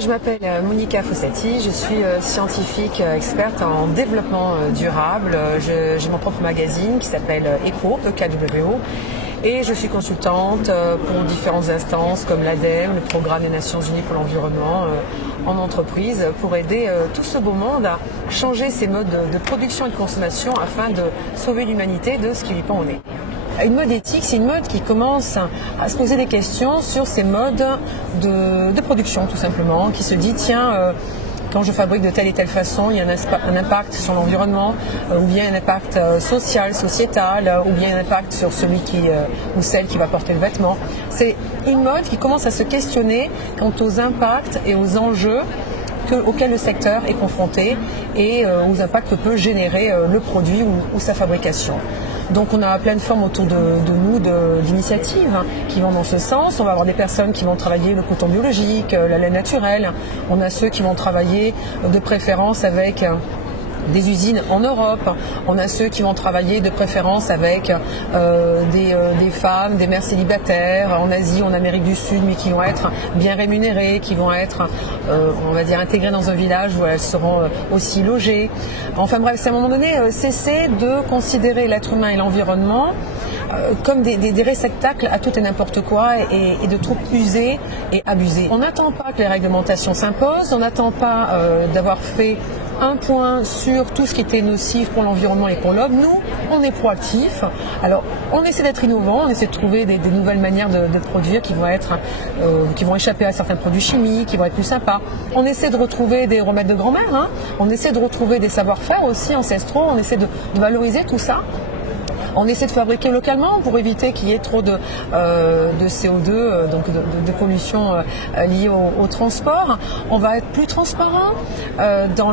Je m'appelle Monica Fossati, je suis scientifique experte en développement durable. J'ai mon propre magazine qui s'appelle ECO, EKWO, et je suis consultante pour différentes instances comme l'ADEME, le Programme des Nations Unies pour l'environnement, en entreprise, pour aider tout ce beau monde à changer ses modes de production et de consommation afin de sauver l'humanité de ce qui lui pend au nez. Une mode éthique, c'est une mode qui commence à se poser des questions sur ces modes de production, tout simplement, qui se dit, tiens, quand je fabrique de telle et telle façon, il y a un impact sur l'environnement, ou bien un impact social, sociétal, ou bien un impact sur celui ou celle qui va porter le vêtement. C'est une mode qui commence à se questionner quant aux impacts et aux enjeux auxquels le secteur est confronté et aux impacts que peut générer le produit ou sa fabrication. Donc on a plein de formes autour de nous d'initiatives qui vont dans ce sens. On va avoir des personnes qui vont travailler le coton biologique, la laine naturelle. On a ceux qui vont travailler de préférence avec des usines en Europe. On a ceux qui vont travailler de préférence avec des femmes, des mères célibataires en Asie, en Amérique du Sud, mais qui vont être bien rémunérées, qui vont être, on va dire, intégrées dans un village où elles seront aussi logées. Enfin bref, c'est à un moment donné cesser de considérer l'être humain et l'environnement comme des réceptacles à tout et n'importe quoi et de trop user et abuser. On n'attend pas que les réglementations s'imposent, on n'attend pas d'avoir fait un point sur tout ce qui était nocif pour l'environnement et pour l'homme. Nous, on est proactifs. Alors, on essaie d'être innovants, on essaie de trouver des nouvelles manières de produire qui vont échapper à certains produits chimiques, qui vont être plus sympas. On essaie de retrouver des remèdes de grand-mère, on essaie de retrouver des savoir-faire aussi ancestraux, on essaie de valoriser tout ça. On essaie de fabriquer localement pour éviter qu'il y ait trop de CO2, donc de pollution liée au transport. On va être plus transparent dans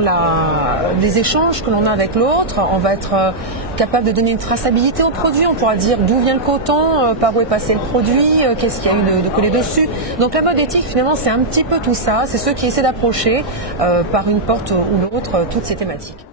les échanges que l'on a avec l'autre. On va être capable de donner une traçabilité au produit. On pourra dire d'où vient le coton, par où est passé le produit, qu'est-ce qu'il y a eu de collé dessus. Donc la mode éthique, finalement, c'est un petit peu tout ça. C'est ceux qui essaient d'approcher par une porte ou l'autre toutes ces thématiques.